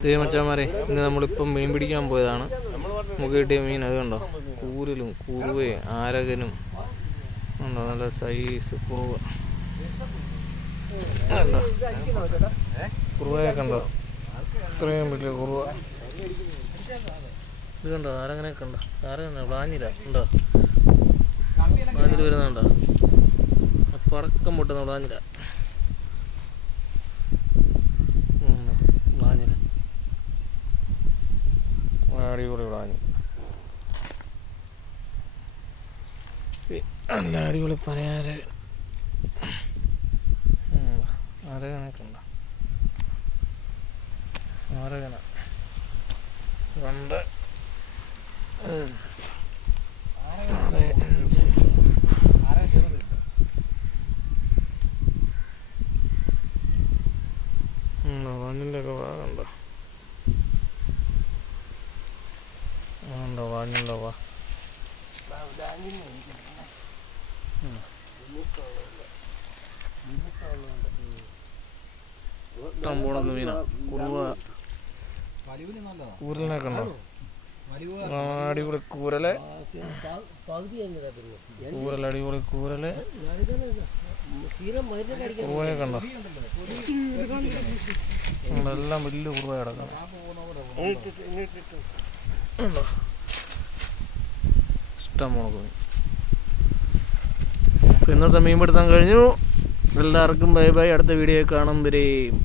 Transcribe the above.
മച്ചാമാരെ, ഇന്ന് നമ്മളിപ്പം മീൻ പിടിക്കാൻ പോയതാണ്. നമുക്ക് കിട്ടിയ മീൻ അത് കണ്ടോ, കൂരലും കുറുവയും ആരകനും ഉണ്ടോ, നല്ല സൈസ് കുറുവ കണ്ടോ, കുറുവയൊക്കെ ഉണ്ടോ, ഇത്രയും വലിയ കുറുവ. ഇത് കണ്ടോ, ആരങ്ങനെയൊക്കെ ഉണ്ടോ, ആരകണ്ടോ, പ്ലാഞ്ഞില ഉണ്ടോ, പ്ലാഞ്ഞിൽ വരുന്നുണ്ടോ, പടക്കം പൊട്ടുന്ന പ്ലാഞ്ഞില. അടിപൊളി പ്ലാഞ്ഞ്, നല്ല അടിപൊളി പനയാര് ആരകനൊക്കെ ഉണ്ടോ, ആരകന രണ്ട് വാഞ്ഞിൻ്റെയൊക്കെ ഭാഗമുണ്ടോ, ഉണ്ടോ വാഞ്ഞുണ്ടോ, വാ ഇഷ്ടം പോണൊക്കെ മീനാ. കുറുവ കൂരലിനൊക്കെ ഉണ്ടോ, അടിപൊളി കൂരല്, കൂരൽ അടിപൊളി കൂരല്, കുറുവയൊക്കെ ഉണ്ടോ, എല്ലാം വലിയ കുറുവ കിടക്കണം. ഇഷ്ടം പോണൊക്കെ മീൻ. ഇന്നത്തെ മീൻ പിടുത്തം കഴിഞ്ഞു. എല്ലാവർക്കും ബൈ ബൈ. അടുത്ത വീഡിയോ കാണും വരെയും.